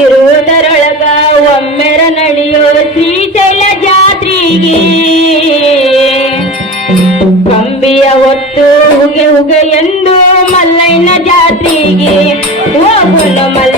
ಇರುವುದರೊಳಗ ಒಮ್ಮೆರ ನಡೆಯೋ ಶ್ರೀಶೈಲ ಜಾತ್ರೆಗೆ. ಕಂಬಿಯ ಹೊತ್ತು ಹುಗೆ ಹುಗೆ ಎಂದು ಮಲ್ಲಯ್ಯನ ಜಾತ್ರೆಗೆ. ಹೋಗೋಣ ಮಲ್ಲ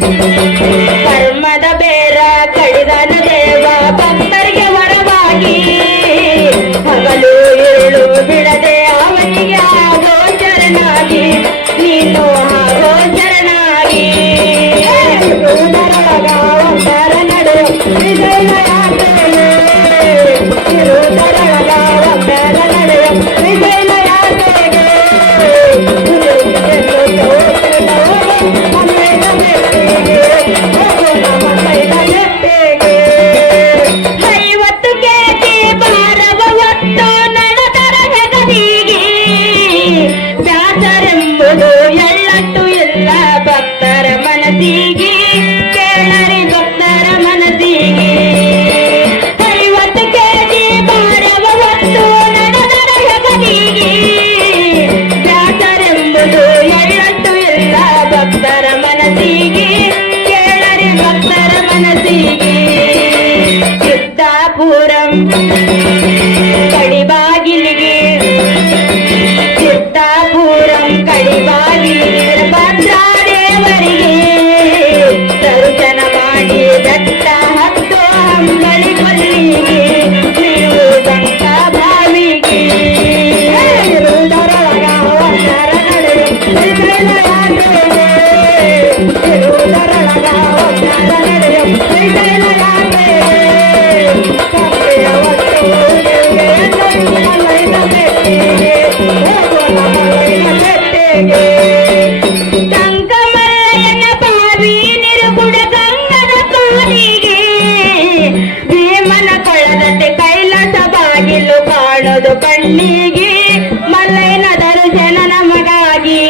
Thank you. ಭಕ್ತರ ಮನಸ್ಸಿಗೆ ಕಣ್ಣಿಗೆ ಮಲ್ಲಯ್ಯನ ದರ್ಶನ ನಮಗಾಗಿ.